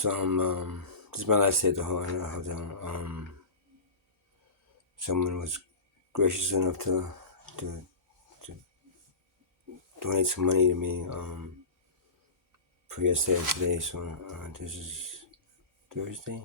So this is my last day at the hotel. Someone was gracious enough to donate some money to me for yesterday and today. So this is Thursday.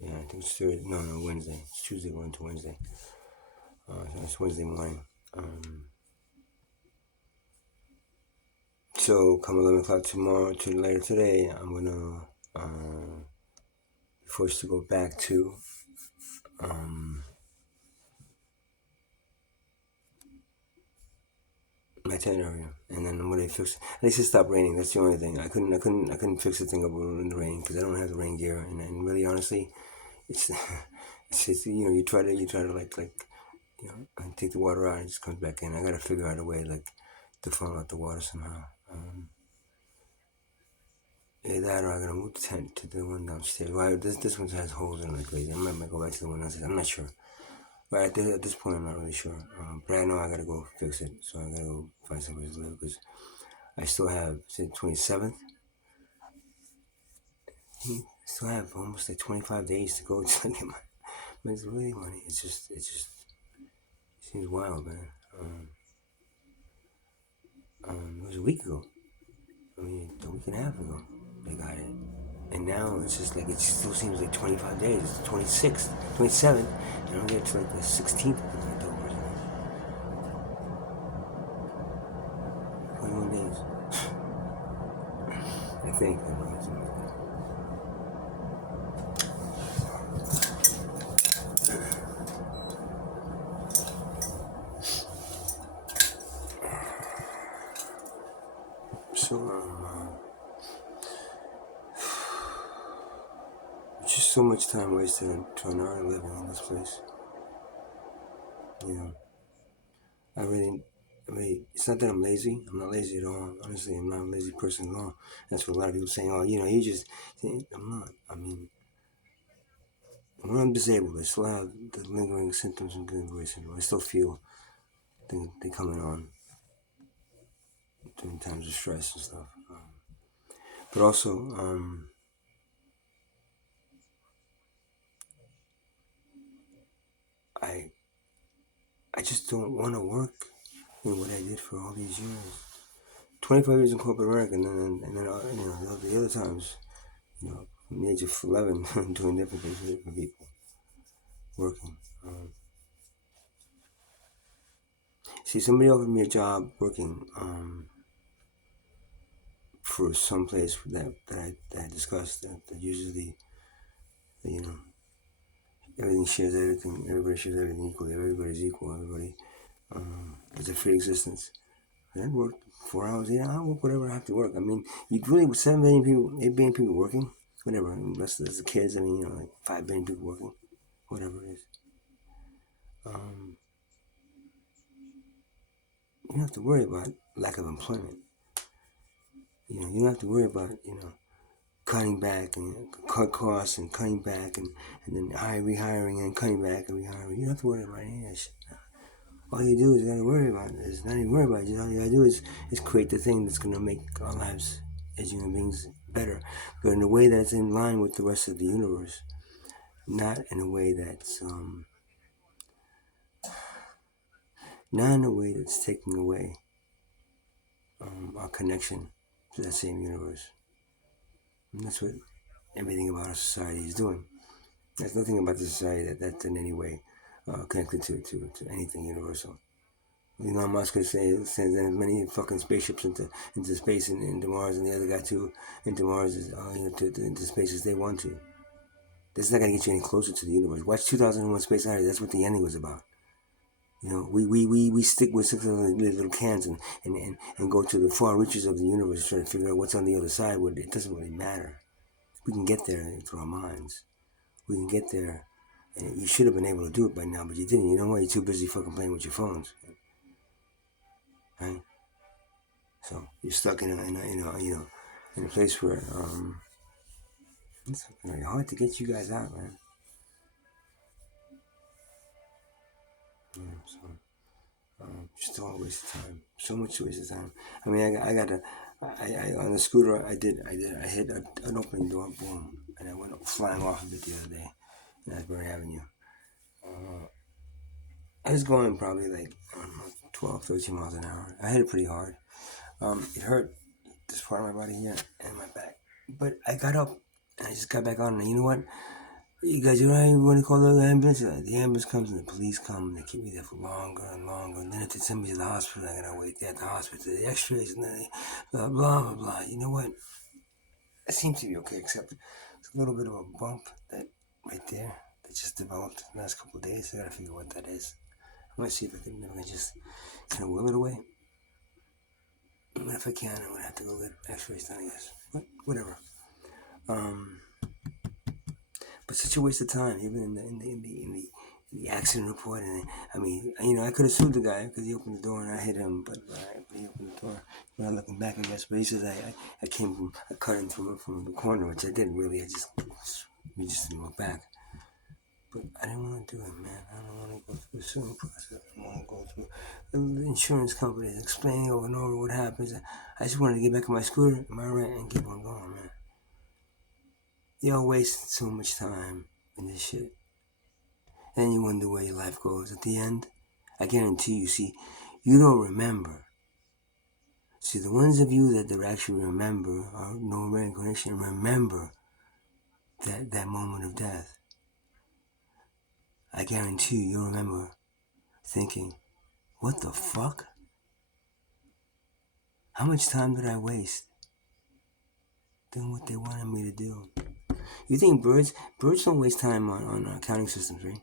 Yeah, I think it's Thursday. No, Wednesday. It's Tuesday going to Wednesday. So it's Wednesday morning. So come 11 o'clock tomorrow, later today, I'm gonna be forced to go back to my tent area, and then when they fix, at least it stopped raining. That's the only thing. I couldn't fix the thing up in the rain because I don't have the rain gear. And really, honestly, it's, it's you try to like and take the water out, and it just comes back in. I gotta figure out a way like to funnel out the water somehow. Either that or I gotta move the tent to the one downstairs. Well, this one has holes in it like crazy. I might go back to the one downstairs. I'm not sure. But at this point, I'm not really sure. But I know I gotta go fix it. So I gotta go find somewhere to live because I still have, say, 27th. I still have almost like 25 days to go to get my disability money. It seems wild, man. It was a week ago. I mean, a week and a half ago, they got it. And now it's just like, it still seems like 25 days. It's the 26th, 27th, and I don't get to like the 16th of October. 21 days. I think. I don't know, something like that. So, just so much time wasted to an hour living in this place. I really, it's not that I'm lazy. I'm not lazy at all. Honestly, I'm not a lazy person at all. That's what a lot of people saying. Oh, you just. I'm not. I mean, when I'm disabled, I still have the lingering symptoms of Guillain-Barré syndrome. I still feel they coming on during times of stress and stuff. But also, I just don't want to work in what I did for all these years. 25 years in corporate America, and then the other times, from the age of 11, doing different things for different people, working. See, somebody offered me a job working for some place that I discussed that uses the everything shares everything, everybody shares everything equally, everybody's equal, everybody has a free existence. And I'd work 4 hours, 8 hours, I'll work whatever I have to work. I mean, you really, with 7 billion people, 8 billion people working, whatever, unless there's the kids, I mean, like 5 billion people working, whatever it is. You don't have to worry about lack of employment. You don't have to worry about, cutting back and cut costs and cutting back and then rehiring and cutting back and rehiring. You don't have to worry about any of that shit. All you do is gotta worry about it. It's not even worry about it. All you gotta do is create the thing that's gonna make our lives as human beings better, but in a way that's in line with the rest of the universe, not in a way that's not in a way that's taking away our connection to that same universe. And that's what everything about our society is doing. There's nothing about the society that's in any way connected to anything universal. Elon Musk could send as many fucking spaceships into space and into Mars, and the other guy too into Mars, into space as they want to. This is not gonna get you any closer to the universe. Watch 2001: Space Odyssey. That's what the ending was about. We stick with 600 little cans and go to the far reaches of the universe, trying to figure out what's on the other side. Where it doesn't really matter. We can get there through our minds. We can get there, and you should have been able to do it by now, but you didn't. You know why? You're too busy fucking playing with your phones, right? So you're stuck in a place where it's very hard to get you guys out, man. So just all a waste of time. So much waste of time. I mean, I gotta On the scooter, I hit an opening door, boom, and I went flying off of it the other day in Asbury Avenue. Uh, I was going probably like, I don't know, 12, 13 miles an hour. I hit it pretty hard. It hurt this part of my body here and my back. But I got up and I just got back on. And you know what? You guys, you know, you want to call the ambulance? The ambulance comes and the police come and they keep me there for longer and longer. And then if they send me to the hospital, I gotta wait there at the hospital, the x-rays, and then blah, blah, blah, blah. You know what? I seem to be okay, except it's a little bit of a bump that right there that just developed in the last couple of days. I gotta figure what that is. I'm gonna see if I can just kind of will it away. But if I can, I'm gonna have to go get x-rays done, I guess. But whatever. Um, but such a waste of time, even in the accident report. And I mean, you know, I could have sued the guy because he opened the door and I hit him, but he opened the door. We're not looking back, I guess. But he says I cut in from the corner, which I didn't really. We just didn't look back. But I didn't want to do it, man. I don't want to go through the suing process. I don't want to go through the insurance companies explaining over and over what happens. I just wanted to get back on my scooter, am I right, and keep on going, man. Y'all waste so much time in this shit. And you wonder where your life goes at the end. I guarantee you, see, you don't remember. See, the ones of you that actually remember, are no reincarnation, remember that moment of death. I guarantee you'll remember thinking, what the fuck? How much time did I waste doing what they wanted me to do? You think birds don't waste time on counting systems, right?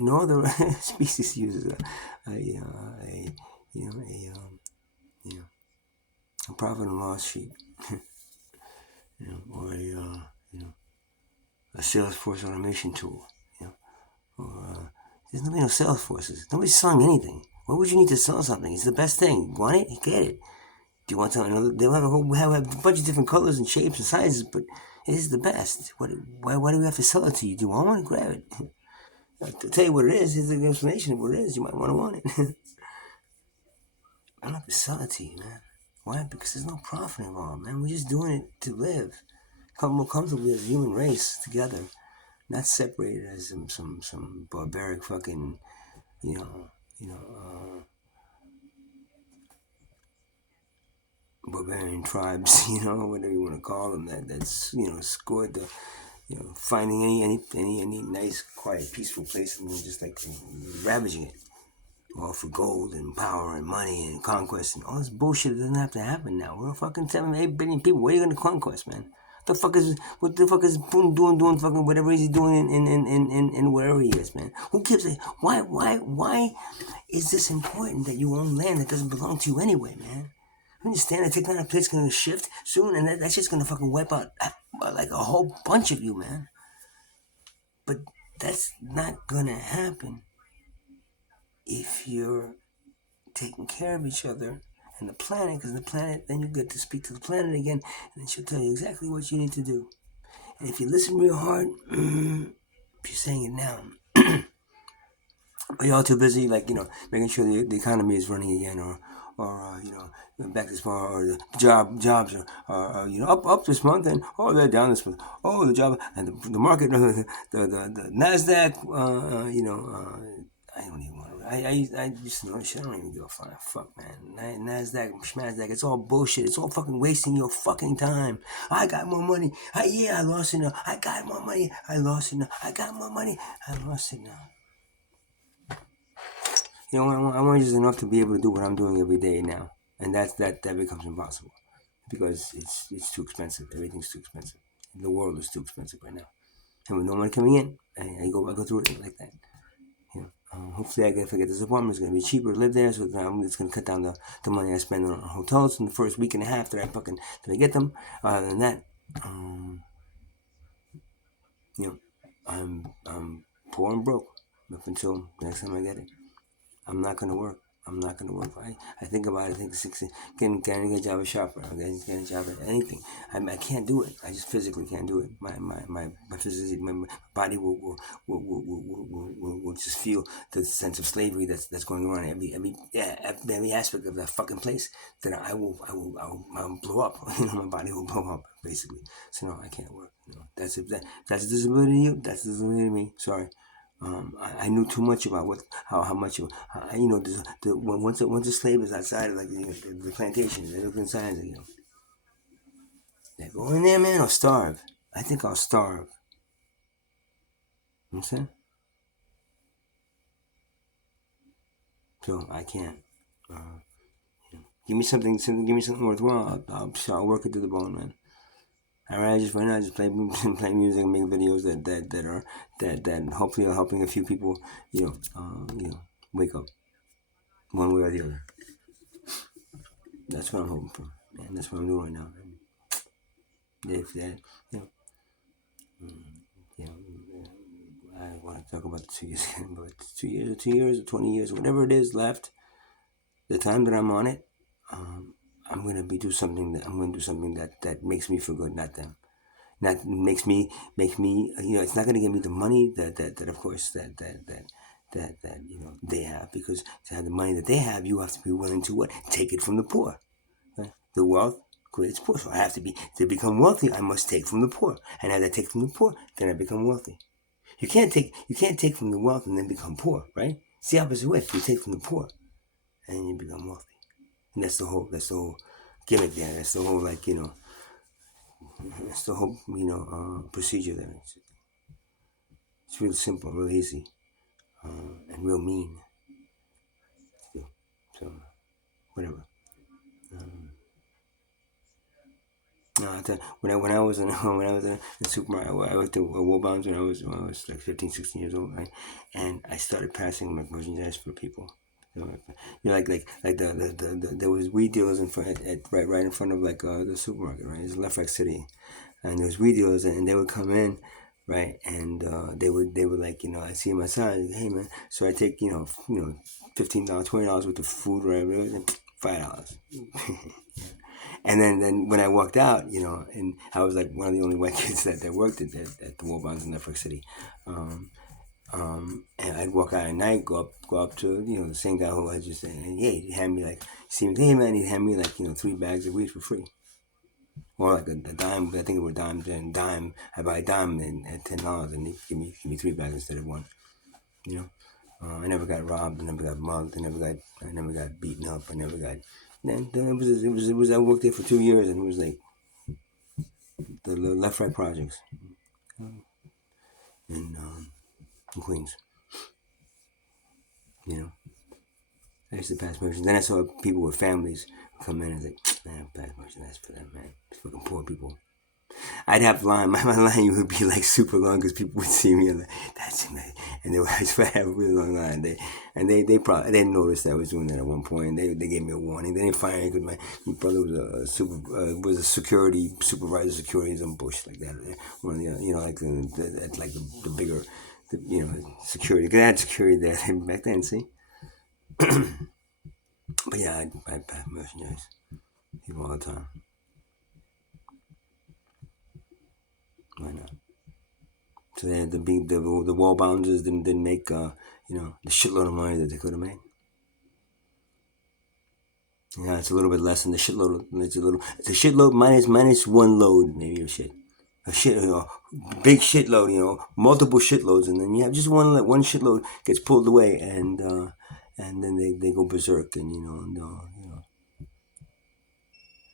No other species uses a you know you know a profit and loss sheet, or a Salesforce automation tool, or there's nobody no Salesforces. Nobody's selling anything. Why would you need to sell something? It's the best thing. You want it? You get it. Do you want something? They'll have a bunch of different colors and shapes and sizes, but it is the best. Why do we have to sell it to you? Do you want one? Grab it. To tell you what it is, here's the explanation of what it is. You might want it. I don't have to sell it to you, man. Why? Because there's no profit involved, man. We're just doing it to live, come more comfortably as a human race together, not separated as some barbaric fucking, you know, you know, barbarian tribes, whatever you want to call them. That's scored the, finding any nice, quiet, peaceful place and then just like ravaging it. All for gold and power and money and conquest and all this bullshit. It doesn't have to happen now. We're fucking 7, 8 billion people. What are you gonna conquest, man? What the fuck is Putin doing fucking whatever he's doing in wherever he is, man? Who gives a why is this important that you own land that doesn't belong to you anyway, man? You understand that tectonic plate's gonna shift soon and that's just gonna fucking wipe out like a whole bunch of you, man. But that's not gonna happen if you're taking care of each other and the planet, because the planet, then you get to speak to the planet again, and then she'll tell you exactly what you need to do. And if you listen real hard, if you're saying it now, but you're all too busy, like, making sure the economy is running again, or back this far, or the jobs are up this month, and they're down this month. The job and the market, the Nasdaq, I don't even want to. I used to know this shit. I don't even give a fuck, man. Nasdaq, schmazdak, it's all bullshit. It's all fucking wasting your fucking time. I got more money. I lost it now. I got more money. I lost it now. I got more money. I lost it now. I want just enough to be able to do what I'm doing every day now, and that becomes impossible because it's too expensive. Everything's too expensive. The world is too expensive right now, and with no money coming in, I go through it like that. Hopefully, if I get this apartment, it's going to be cheaper to live there, so it's going to cut down the money I spend on hotels in the first week and a half that I get them. Other than that, I'm poor and broke up until the next time I get it. I'm not going to work. I'm not going to work. I think about it. I think 16, getting a job as a shopper, getting a job at anything. I can't do it. I just physically can't do it. My physically, my body will just feel the sense of slavery that's going on every aspect of that fucking place. Then I will blow up. My body will blow up basically. So no, I can't work. That's a disability to you. That's a disability to me. Sorry. I knew too much about how much once a slave is outside of like the plantation, they look inside and they go in there, man, or starve. I think I'll starve. You know what I'm saying? So I can't. Uh, give me something, give me something worthwhile. I'll work it to the bone, man. Alright, just right now, just play play music and make videos that hopefully are helping a few people, wake up one way or the other. That's what I'm hoping for, and that's what I'm doing right now. If that, you know, you know, I want to talk about the 2 years again, but 2 years or 2 years or 20 years, whatever it is left, the time that I'm on it, I'm gonna be do something that I'm gonna do something that makes me feel good, not them. Not make me. It's not gonna give me the money that of course that they have, because to have the money that they have, you have to be willing to what, take it from the poor. Right? The wealth creates poor, so I have to become wealthy. I must take from the poor, and as I take from the poor, then I become wealthy. You can't take from the wealth and then become poor, right? It's the opposite way. You take from the poor and then you become wealthy, and that's the whole gimmick there. That's the whole that's the whole procedure there. It's real simple, real easy, and real mean. So whatever. No, when I was in when I was in the supermarket, I worked at Woolbounds when I was like 15, 16 years old, right? And I started passing my merchandise for people. There was weed dealers in front right in front of like the supermarket, right? It's Left City, and there was weed dealers, and they would come in, right? And they would like I see my sign, hey man, so I take $15, $20 worth of food, whatever, $5. And then when I walked out, and I was like one of the only white kids that worked at the Woolbounds in Network City. Um, and I'd walk out at night, go up to the same guy who had just said, and yeah, he'd hand me like, see me, hey man, he'd hand me like 3 bags of weed for free, or like a dime. I think it was dimes and dime. I buy a dime and at $10, and they give me 3 bags instead of one. You know, I never got robbed. I never got mugged. I never got beaten up. I never got. Then it was. I worked there for 2 years, and it was like the left right projects in Queens. You know, I used to pass merchandise. Then I saw people with families come in and like, man, pass merchandise for them, man. It's fucking poor people. I'd have line. My line would be like super long because people would see me and like, that's it, man. And they would have a really long line. They probably they didn't notice that I was doing that at one point. They gave me a warning. They didn't fire me because my brother was a security supervisor, security, some bush like that. One of the the bigger security. Cause I had security there back then. See, but yeah, I merchandise people all the time. Why not? So they had the wall boundaries didn't make the shitload of money that they could have made. Yeah, it's a little bit less than the shitload. It's a shitload minus one load maybe of shit. A shit, big shitload, multiple shitloads, and then you have just one shitload gets pulled away, and then they go berserk, and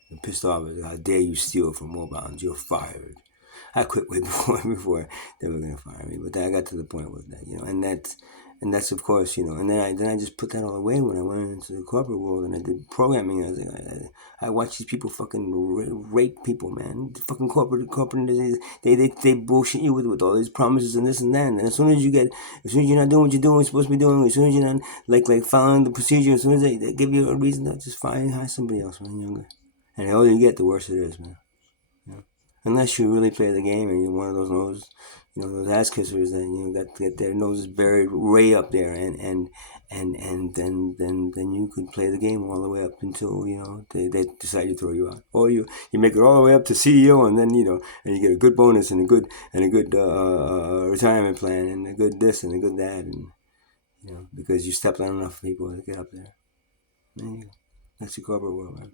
they're pissed off. How dare you steal from Wallbounds? You're fired. I quit way before they were gonna fire me, but then I got to the point with that, and that's of course, and then I just put that all away when I went into the corporate world and I did programming. I was like, I watch these people fucking rape people, man. The fucking corporate they bullshit you with all these promises and this and that, and as soon as you're not doing what you're supposed to be doing, as soon as you're not like following the procedure, as soon as they give you a reason to just hire somebody else, man, younger, and the older you get, the worse it is, man. Unless you really play the game and you're one of those those ass kissers that got their noses buried way up there, and then you could play the game all the way up until they decide to throw you out, or you make it all the way up to CEO, and then and you get a good bonus and a good retirement plan and a good this and a good that, and because you stepped on enough people to get up there. There you go. That's the corporate world, man.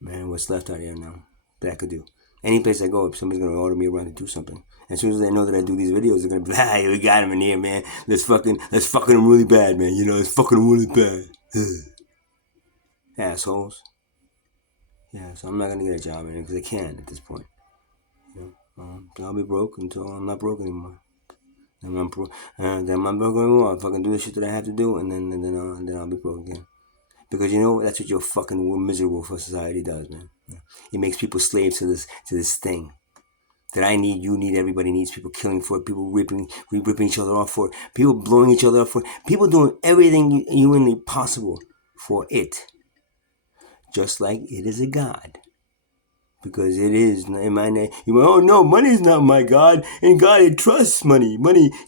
Man, what's left out here now that I could do? Any place I go, if somebody's gonna order me around to do something, as soon as they know that I do these videos, they're gonna be like, "Ah, we got him in here, man. Let's fucking him really bad, man. Let's fucking him really bad." Assholes. Yeah, so I'm not gonna get a job in it because I can't at this point. I'll be broke until I'm not broke anymore. Then I'm broke anymore. I'll fucking do the shit that I have to do, and then I'll be broke again. Because that's what your fucking miserable for society does, man. It makes people slaves to this thing that I need, you need, everybody needs. People killing for it, people ripping each other off for it, people blowing each other up for it, people doing everything humanly possible for it, just like it is a god. Because it is in my name. Oh no, money is not my god. And God, it trusts money.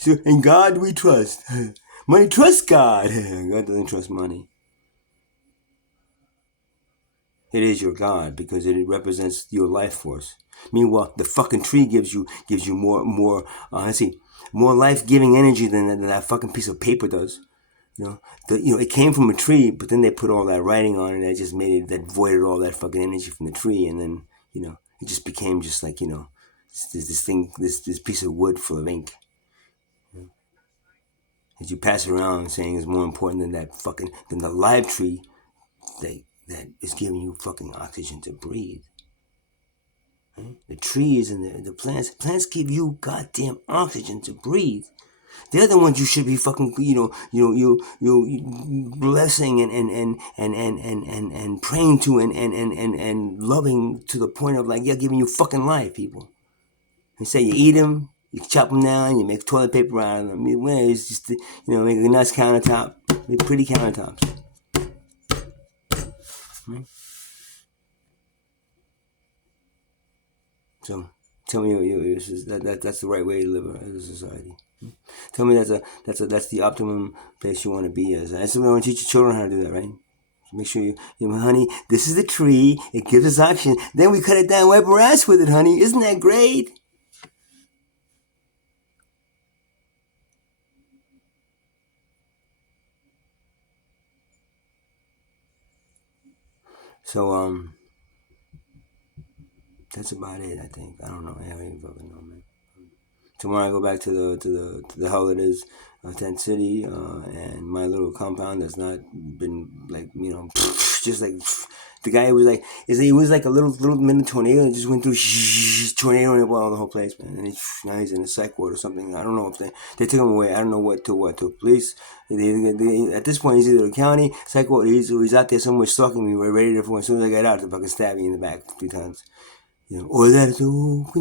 So in God we trust. Money trusts God. God doesn't trust money. It is your God because it represents your life force. Meanwhile, the fucking tree gives you more life giving energy than that fucking piece of paper does. It came from a tree, but then they put all that writing on it, and that just made it, that voided all that fucking energy from the tree, and then it just became just like this thing, this piece of wood full of ink. As you pass it around, saying is more important than the live tree that is giving you fucking oxygen to breathe. Right? The trees and the plants give you goddamn oxygen to breathe. They're the ones you should be fucking blessing and praying to and loving to the point of like giving you fucking life, people. You say you eat them, you chop them down, you make toilet paper out of them. It's just make a nice countertop, make pretty countertops. Right? So tell me that's the right way to live as a society. Tell me that's the optimum place you want to be as. That's what I want to teach your children how to do that, right? So make sure honey, this is the tree. It gives us oxygen. Then we cut it down, wipe our ass with it, honey. Isn't that great? So that's about it. I think. I don't know. I don't even fucking know, man. Tomorrow I go back to the hell that is Tent City and my little compound that's not been like just like the guy was like he was like a little mini tornado and just went through tornado and all the whole place, man. And now he's in a psych ward or something. I don't know if they took him away. I don't know what to police. At this point he's either a county psych ward. He's out there somewhere stalking me. We're ready to as soon as I get out to fucking stab me in the back 3 times. Or that, can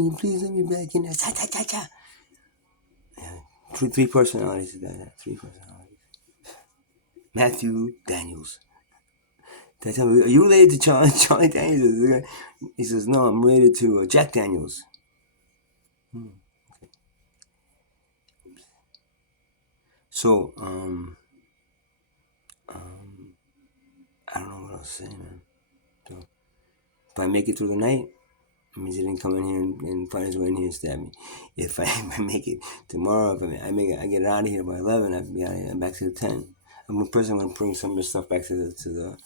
you please let me back in there? Cha cha cha cha. Three personalities. Three personalities. Matthew Daniels. They tell me, are you related to Charlie Daniels? He says, no, I'm related to Jack Daniels. Okay. So, I don't know what else to say, man. So, if I make it through the night, it means he didn't come in here and find his way in here and stab me. If I make it tomorrow, if I get out of here by 11, I'm back to the 10. I'm going to bring some of this stuff back to the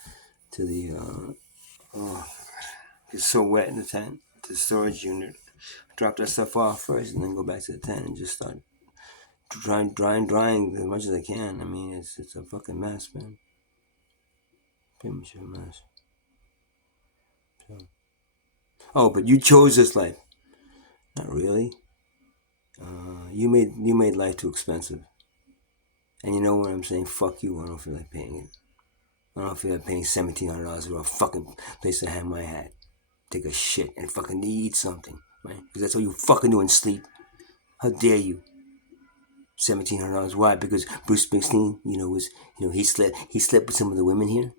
it's so wet in the tent, the storage unit. Drop that stuff off first and then go back to the tent and just start drying as much as I can. I mean, it's a fucking mess, man. Pretty much a mess. So. Oh, but you chose this life. Not really. You made life too expensive. And you know what I'm saying? Fuck you. I don't feel like paying it. I don't feel like paying $1,700 for a fucking place to hang my hat, take a shit, and fucking eat something, right? Because that's all you fucking do and sleep. How dare you? $1,700. Why? Because Bruce Springsteen, he slept with some of the women here.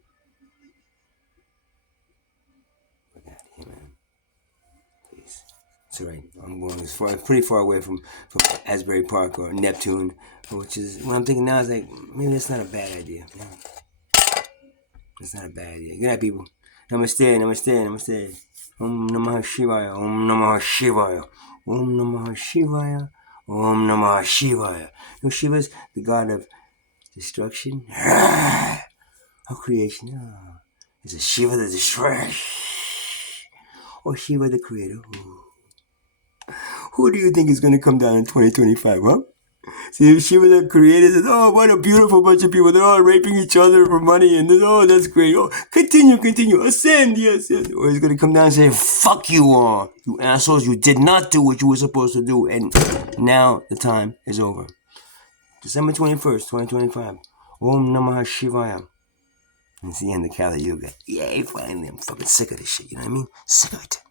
Fuck out of here, man. That's right. I'm going pretty far away from Asbury Park or Neptune, which is what I'm thinking now is like maybe that's not a bad idea. Yeah, that's not a bad idea. Good night, people. Namaste, namaste, namaste. Om Namah Shivaya, Om Namah Shivaya, Om Namah Shivaya, Om Namah Shivaya. You know, Shiva's the god of destruction, of creation. Is it Shiva the destroyer, or Shiva the creator? Who do you think is going to come down in 2025, huh? See, if Shiva the creator says, oh, what a beautiful bunch of people. They're all raping each other for money. And oh, that's great. Oh, continue. Ascend, yes. Or he's going to come down and say, fuck you all. You assholes, you did not do what you were supposed to do. And now the time is over. December 21st, 2025. Om Namah Shivaya. And it's the end of Kali Yuga. Yay, finally. I'm fucking sick of this shit. You know what I mean? Sick of it.